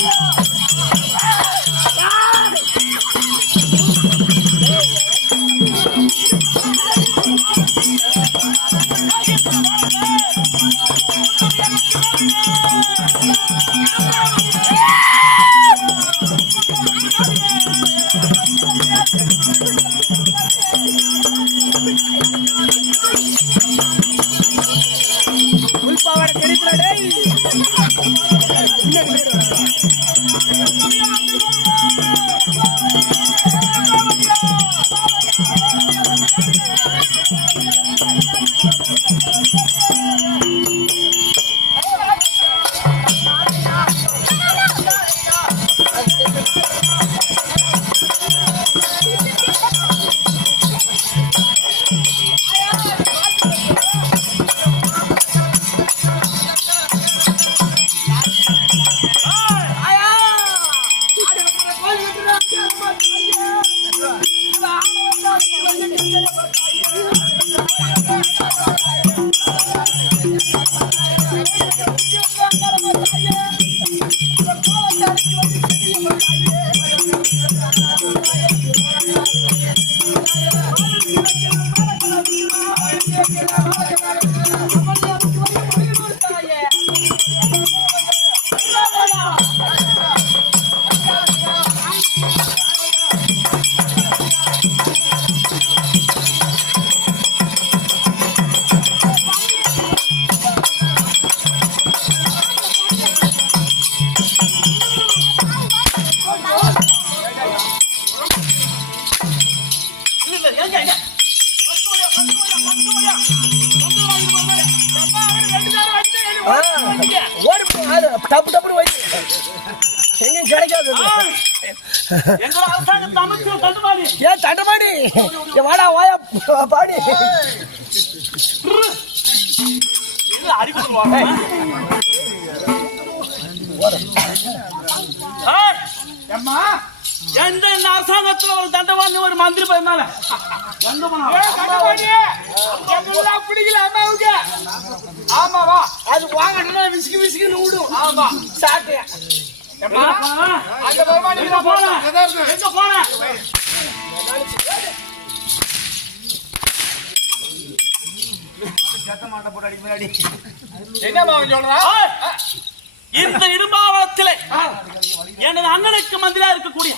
Yeah. ஓடி போ, டப்பு டப்புன்னு எங்கேயும் கிடைக்காது ஏன் தண்டமாடி வாடா வாயா பாடி அம்மா எந்த ஒரு தண்டவாணி ஒரு மந்திரி போயிருந்தாங்க பிடிக்கல அம்மாவுக்கு ஆமாவா? அது வாங்கணும்னா விசுக்கு விசுக்குன்னு விடும் ஆமா. சாப்பிட்டியா எங்க போனா? அந்த வருமானம் எங்க அவன் சொல்றான்? இந்த இடும்பாவளத்திலே எனது அண்ணனுக்கு மந்திரியா இருக்கக்கூடிய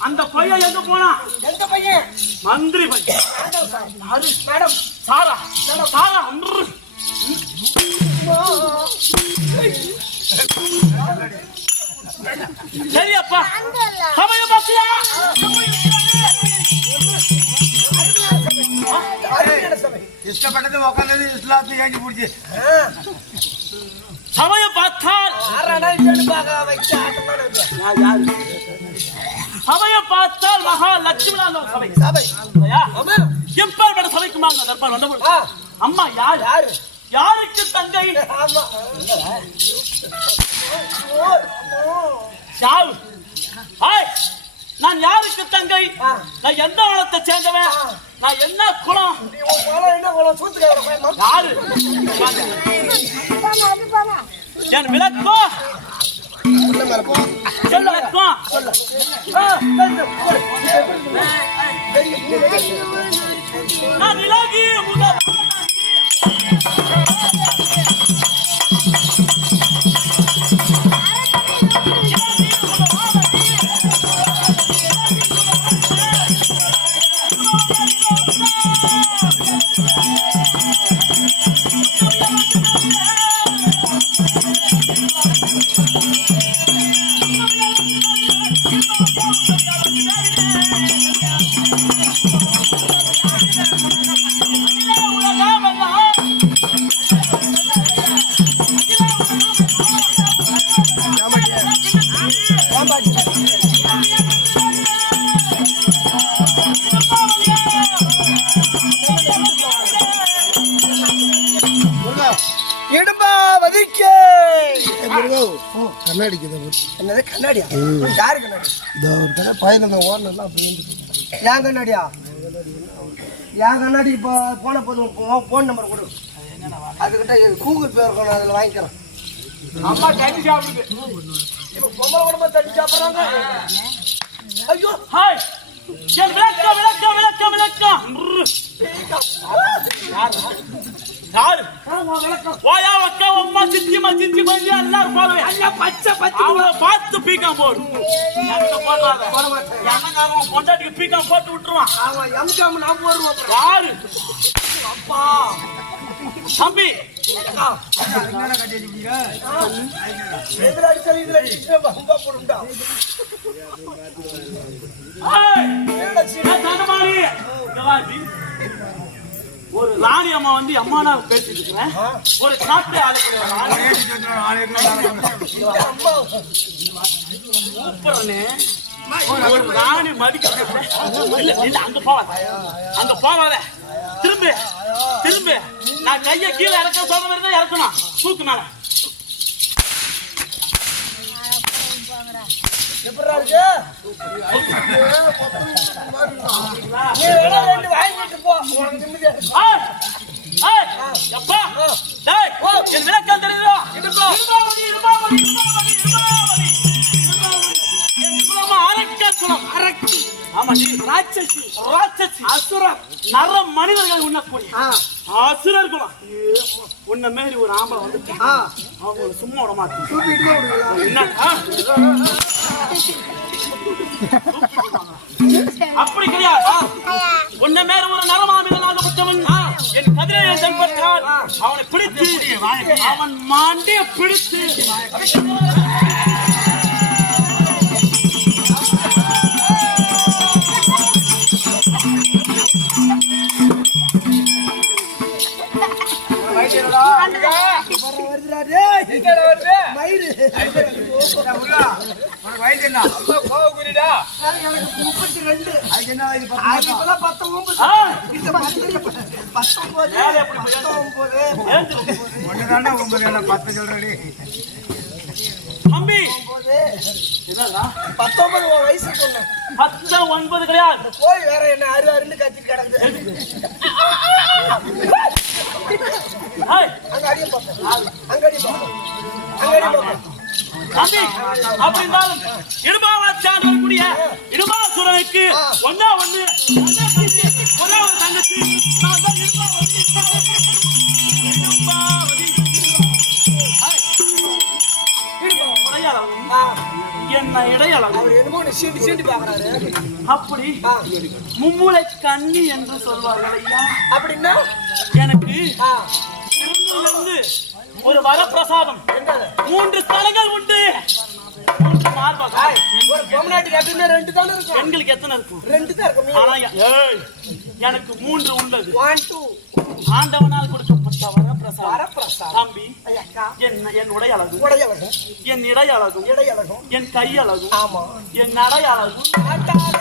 அந்த பையன் எங்க போனா? எந்த பையன்? மந்திரி பையன். மேடம். சாரா. சாரா அன்று. சரியப்பா. சமய பத்தியா இஷ்டப்பட்டது உட்காந்தது இஸ்லாத்து ஏஞ்சி பிடிச்சி. சமய பார்த்தால் ஆறானா சமய பார்த்தால் மகா லட்சுமி சபை. சபை ஐயா, சபைக்கு மாங்க தர்பார் வந்த அம்மா யார்? யாரு யாருக்கு தங்கை? ஆமா ஓ, யாரு? ஹாய்! நான் யாருக்கு தங்கை. நான் எந்த வளத்தை சேர்ந்தவன். நான் என்ன குலம் என்ன குலம் சூத்துக்கார யாரு என். போடு. நான் இலகி முதல் என்னது கண்ணாடியா? யாரு கண்ணாடி? இந்த ஒரு கடை பையன் ஓடலாம் அப்படி ஏன் கண்ணாடியா? ஏன் கண்ணாடி? இப்போ போன போதும் ஃபோன் நம்பர் கொடு. அதுக்கிட்ட கூகுள் பே இருக்கணும் அதில் வாங்கிக்கிறேன். அம்மா தண்ணி சாப்பிடுது. இப்ப பொம்பளை உடம்ப தட்டி சாப்பிடுறாங்க. ஐயோ! ஹாய்! விளக்கம் விளக்கம் விளக்கம் விளக்கம். யாரு ஓயா அக்கா அம்மா சித்திமா சித்தி பண்ணி எல்லாரும் போடுவேன் ஐயா பச்சை பச்சை அவளை பார்த்து பீக்கம் போடு. எனக்கு போடாத? என்னங்க பொண்டாட்டிக்கு பீக்கம் போட்டு விட்டுருவான். அவன் எம்காம் நான் போடுவோம். யாரு? அப்பா. தம்பி. எதிர ஒரு ராணி அம்மா வந்து அம்மா நான் பேசிட்டு இருக்கிறேன். ஒரு காட்டு அழைக்கிற ராணி. இந்த அம்மா கூப்பிடுறேனே. ஒரு ராணி மதிக்க அங்க போவாத. அங்க போவாத. திரும்ப. திரும்ப. நான் கைய கீழே இறக்க சொல்ற மாதிரி தான் இறக்கணும். தூக்கு மேல. எப்படிடா இருக்கு? நீ வேணா ரெண்டு வாங்கிட்டு போ. உனக்கு நிம்மதியா டேய், என் விளக்கம் தெரியுதா? ராட்சசி, ராட்சசி, அசுரர், நர மனிதர்கள் உண்ணக்கூடிய ஆ, அசுரர் குலம். உன்னை மாரி ஒரு ஆம்பளை வந்து ஆ, அவங்கள சும்மா விட மாட்டேன்? அப்படி கிடையாது. உன்னை மேல ஒரு நரமாமிதனாகப்பட்டவன் என் கதிரை தென்பட்டால் அவனை பிடித்து அவன் மாண்டிய பிடித்து. வர வருதுடா, டேய். வருது மயிரு. உனக்கு வயசு பத்தொன்பது. பத்து- ஒன்பது வயசு பத்து ஒன்பது கிடையாது போய் வேற என்ன அரு அருந்து கத்திட்டு கிடந்து ஏய், பார்ப்போம் அங்க பார்ப்போம் அங்க பார்ப்போம் அப்படி இருந்தாலும் ஒன்னா ஒண்ணு ஒரே ஒரு தங்கச்சி நான் தான் இடுபாவதி, என்ன இடையளவு? அப்படி மும்முளை கண்ணி என்று சொல்வார்கள் அப்படின்னா? எனக்கு ஒரு வரப்பிரசாதம்? மூன்று ஸ்தலங்கள் உண்டு. பெண்களுக்கு எத்தனை இருக்கும்? ரெண்டு தான் இருக்கும் எனக்கு மூன்று உள்ளது. ஆண்டவனால் வரப்பிரசாதம் தம்பி என் உடை அழகும் உடையவர்கள் என் இடை அழகும் இடை அழகும் என் கை அழகும் என் நடை அழகும்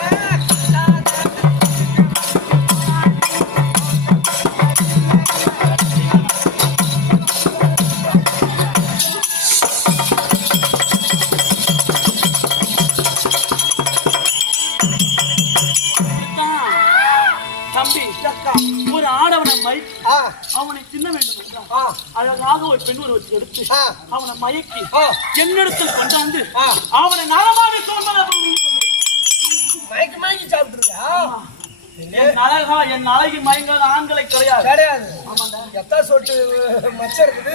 அழகாக ஒரு பெண் ஒருவத்தை எடுத்து. அவனை மயக்கி. என்னிடத்தில் கொண்டாந்து. அவனை நலமாடி சொன்னதை மயக்கி மயக்கி சாப்பிட்டுருக்கியா? என் அழகா என் அழகி மயங்காத ஆண்களை கிடையாது கிடையாது எத்தா சொட்டு மச்சம் இருக்குது.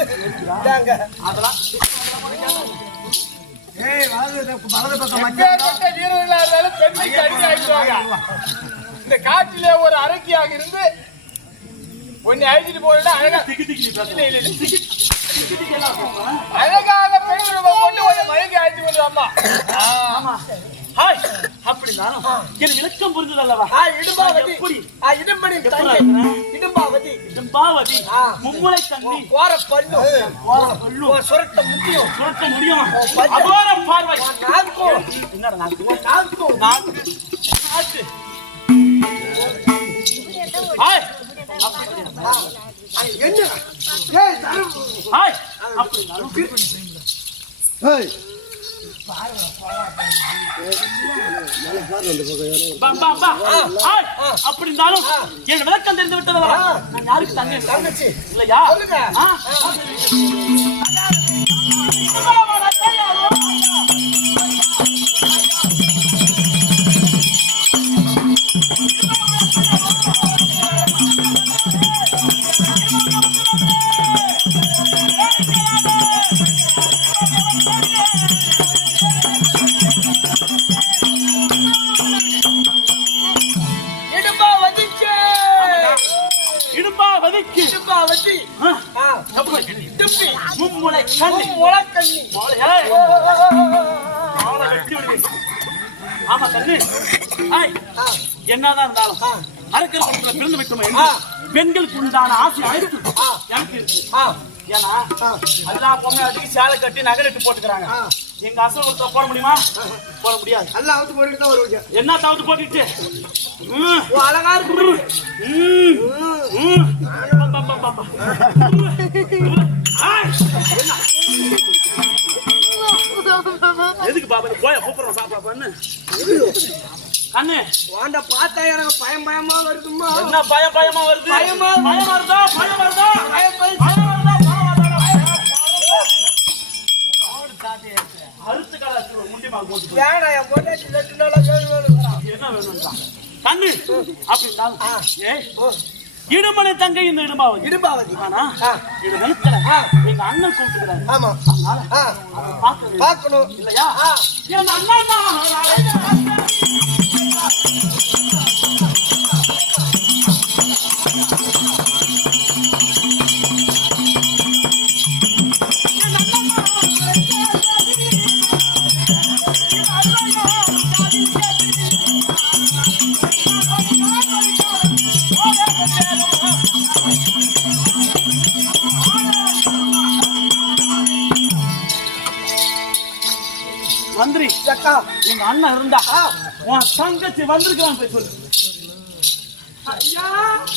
அதெல்லாம் ஏய் வலது பக்கம் மச்சான் எப்பேற்பட்ட வீரர்களா இருந்தாலும் பெண்மைக்கு அடிமை ஆயிடுவாங்க. இந்த காட்டிலே ஒரு அரக்கியாக இருந்து உன்னை அழைச்சிட்டு போறா அழகா. அழகாக பெண் கொண்டு உன்னை மயங்கி அழைச்சு கொண்டு அம்மா ஆமா ஹாய் அப்படி நானும் என் விளக்கம் புரிஞ்சது அல்லவா இடும்பாவதி. எப்படி. இருக்கிற? இடும்பாவதி. பாவதி ஆ. மும்முளை கண்ணி கோர பல்லு. ஓர பல்லு சுரட்ட முக்கியம். சுரட்ட முடியும். அகோர பார்வை நாக்கும். என்னடா நாக்கும். நாக்கு நாக்கு ஹாய் என்ன? அப்படி இருந்தாலும் என் விளக்கம் தெரிந்து விட்டதா நான் யாருக்கு தங்க. இல்லையா? என்னதான் இருந்தாலும் அரக்கர் குடும்பத்துல பிறந்து வைக்கணும் என்று பெண்களுக்கு உண்டான ஆசை அழைத்து எனக்கு இருக்கு. ஆ. ஏன்னா எல்லா பொம்மையாட்டிக்கு சேலை கட்டி நகரிட்டு போட்டுக்கிறாங்க. எங்க அசல் ஒருத்தர் போட முடியுமா? போட முடியாது. நல்லா அவுத்து போட்டுட்டு தான் வருவீங்க. என்ன ம், ஓ அழகா இருக்கு? எதுக்கு பாபா போய கூப்பிடுறோம் சாப்பாப்பான்னு கண்ணு வாண்ட பார்த்தா எனக்கு பயம் பயமா வருதுமா என்ன பயம் பயமா வருது? பயமா பயம் வருதா? பயம் வருதா? பயம் வருதா. பயம் வருதா? அறுத்து கலாச்சு போட்டு என் பொண்டாட்டி ரெண்டு நாளா கேள்வி என்ன வேணும்டா? கண்ணு அப்படின்றாலும் ஏய் இடுமலை தங்கை இந்த இடுமாவது. இடுபாவதி ஆனா. இது நிலத்துல எங்க அண்ணன் கூப்பிட்டுக்கிறாரு. ஆமா. அதனால பார்க்கணும். இல்லையா. என் அண்ணன் அக்கா எங்க அண்ணன் இருந்தா உன் தங்கச்சி வந்திருக்கான் போய் சொல்லு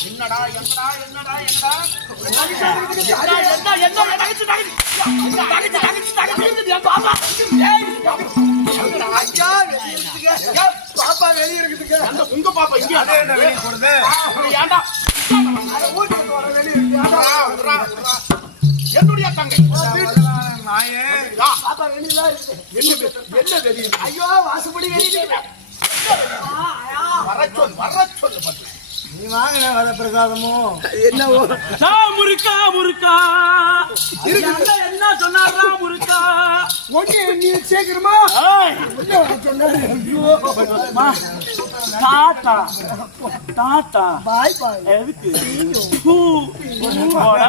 என்னடா என்னடா என்னடா என்னடா என்ன, என்ன, என்ன, தங்கச்சி, தங்கச்சி, தங்கச்சி, தங்கச்சி, தங்கச்சி, என் பாப்பா. ஐயா வெளிய இருக்குதுங்க ஐயா, பாப்பா வெளிய இருக்குதுங்க அந்த உங்க பாப்பா இங்க அது என்ன வெளியே அட வெளிய. என்னுடைய தங்கை நாயே இருக்கு என்ன ஐயோ வாசப்படி வெளியில இருக்கு வர பட்டு நீ வாங்கின வர பிரசாதமோ? என்னவோ முருக்கா முருக்கா என்ன சொன்னாரா முருக்கா ஒண்ணு நீ சீக்கிரமா ஏய், உள்ள பாய் பாய் எதுக்கு பூ போடா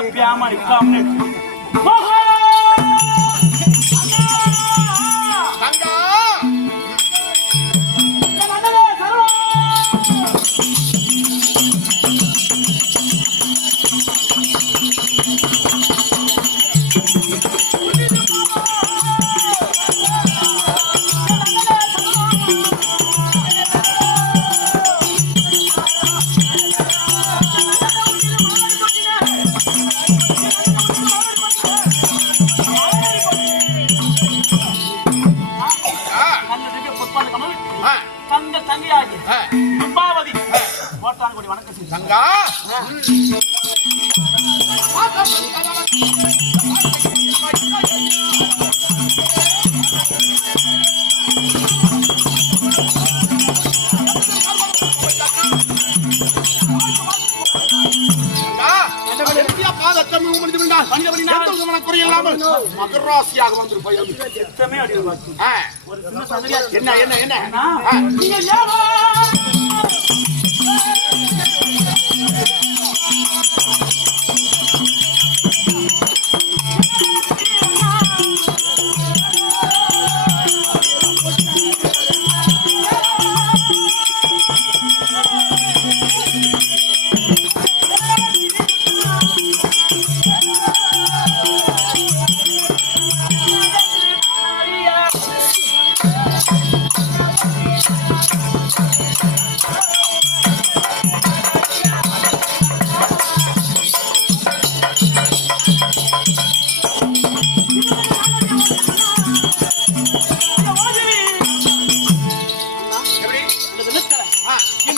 சின்ன சந்ததியா என்ன என்ன என்ன?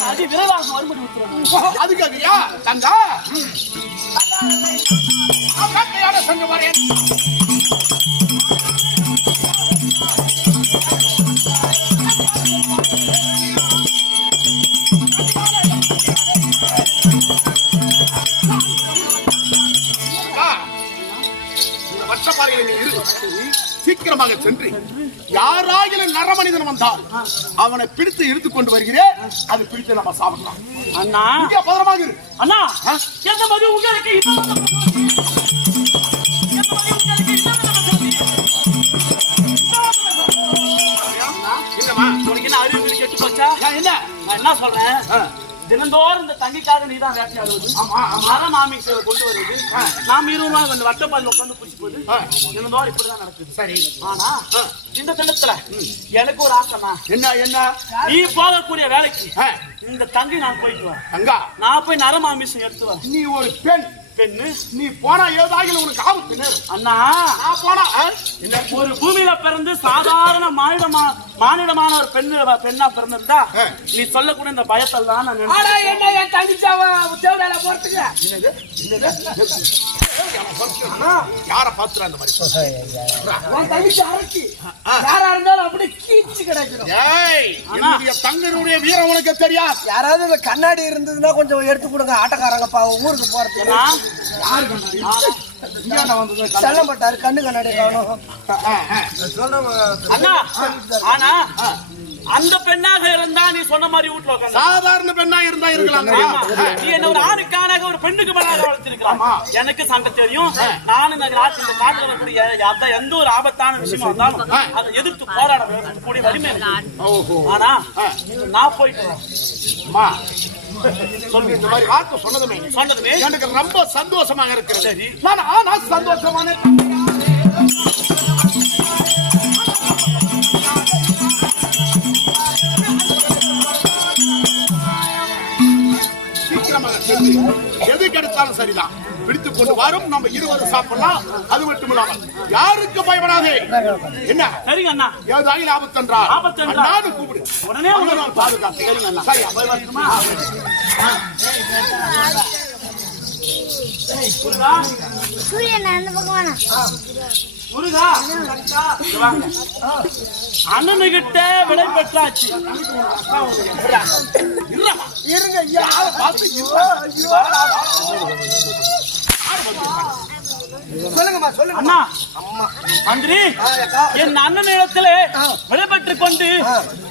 என் அடி விரைவாக மறுபடி அதுக்காகயா? தங்கா சென்று வரேன் சீக்கிரமாக சென்று யாராயிரம் நரமனிதன் வந்தால் அவனை பிடித்து இழுத்து கொண்டு வருகிறேன். அதை பிடித்து நம்ம சாப்பிடலாம். அண்ணா. இங்கே பதரமாக இரு. அண்ணா எந்த மாதிரி உங்களுக்கு என்ன அறிவு கெட்டு என்ன? நான் என்ன சொல்றேன்? தினந்தோறும் இந்த தங்கிக்காக நீ தான் வேட்டையாடுவது மர மாமிசை கொண்டு வருவது. நாம இருவருமா இந்த வட்டப்பாதையில் உட்காந்து பிடிச்சிப்பது ஆ. தினந்தோறும் இப்படிதான் நடக்குது. சரி. ஆனா இந்த தினத்துல எனக்கு ஒரு ஆசைமா என்ன என்ன? நீ போகக்கூடிய வேலைக்கு இந்த தங்கி நான் போயிட்டு வரேன். தங்கா? நான் போய் நர மாமிசம் எடுத்து வரேன். நீ ஒரு பெண். பெண்ணு? நீ போனா ஏதாகிலும் உனக்கு ஆபத்து. அண்ணா. நான் போனா ஆ, ஒரு பூமியில பிறந்து சாதாரண மானிடமா மானிடமான ஒரு பெண்ணு பெண்ணா பிறந்திருந்தா. நீ சொல்லக்கூடிய இந்த பயத்தெல்லாம் நான். என்ன என் தங்கச்சாவ தேவையில போறதுக்கு? யார பாத்துற அந்த மாதிரி? தங்கச்சி அரக்கி. யாரா இருந்தாலும் அப்படியே கீச்சு ஏய் என்னுடைய தங்கனுடைய வீரம் உனக்கு தெரியாது. யாராவது இந்த கண்ணாடி இருந்ததுன்னா கொஞ்சம் எடுத்து கொடுங்க. ஆட்டக்காரங்க ஊருக்கு போறதுக்கு. செல்லப்பட்டாரு கண்ணு கண்ணாடி காணும். அண்ணா ஆனா அந்த பெண்ணாக இருந்தா நீ சொன்ன மாதிரி வீட்டுல உட்காந்து சாதாரண பெண்ணா இருந்தா இருக்கலாம். நீ என்ன ஒரு ஆணுக்கானாக ஒரு பெண்ணுக்கு மேலாக வளர்த்திருக்கலாம். எனக்கு சண்டை தெரியும். நானும் இந்த ராசி இந்த காட்டுல வரக்கூடிய எந்த- எந்த ஒரு ஆபத்தான விஷயமா இருந்தாலும் அதை எதிர்த்து போராட. கூடிய வலிமை ஆனா நான் போயிட்டு சொல்லு இந்த மாதிரி வார்த்தை சொன்னதுமே சொன்னதுமே? எனக்கு ரொம்ப சந்தோஷமாக இருக்கிறது. நான் சந்தோஷமான எது கிடைச்சாலும் சரிதான். பிடித்துக் கொண்டு வரும். நம்ம இருவரும் சாப்பிடலாம். அது மட்டும் இல்லாமல் யாருக்கு பயப்படாதே? என்ன? சரிங்க அண்ணா. ஏதாயில் ஆபத்து என்றால் ஆபத்து என்றால் கூப்பிடு. உடனே உடனே நான் பாதுகாத்து. சரிங்க அண்ணா. சரி அப்ப வரட்டுமா? சூரியன் அந்த பக்கம் அண்ணனுகிட்ட விலை பெற்றாச்சு. இருங்க ஐயா. சொல்லுங்கம்மா சொல்லுங்க அண்ணா மந்திரி என் அண்ணன் இடத்துல விலை பெற்றுக் கொண்டு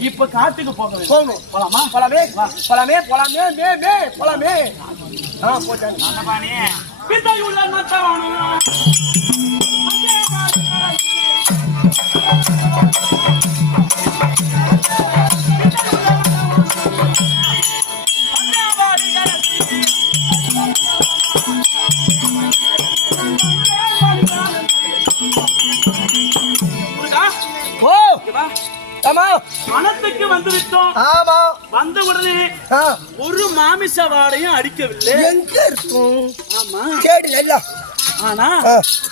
இப்ப காட்டுக்கு போக வேண்டும். போகணும் போலாமா போலாமே போலாமே போலாமே மே மே போலாமே. ஆ போட்டாங்க நட்டவானும் ஓ! ஆமா. மனத்துக்கு வந்து விட்டோம் ஆமா. வந்த உடனே ஒரு மாமிச வாடையும் அடிக்கவில்லை. எங்க இருக்கும்? ஆமா. சரி நல்லா ஆனா.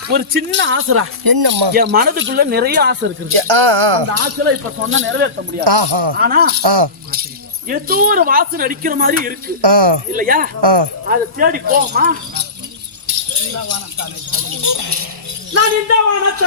ஒரு சின்ன ஆசைடா. என்னம்மா? என் மனதுக்குள்ள நிறைய ஆசை இருக்குது. ஆ அந்த ஆசைல இப்ப சொன்னா நிறைவேற்ற முடியாது. ஆனா ஏதோ ஒரு வாசனை அடிக்கிற மாதிரி இருக்கு. இல்லையா? அதை தேடி போமா நான் இந்த வானத்தை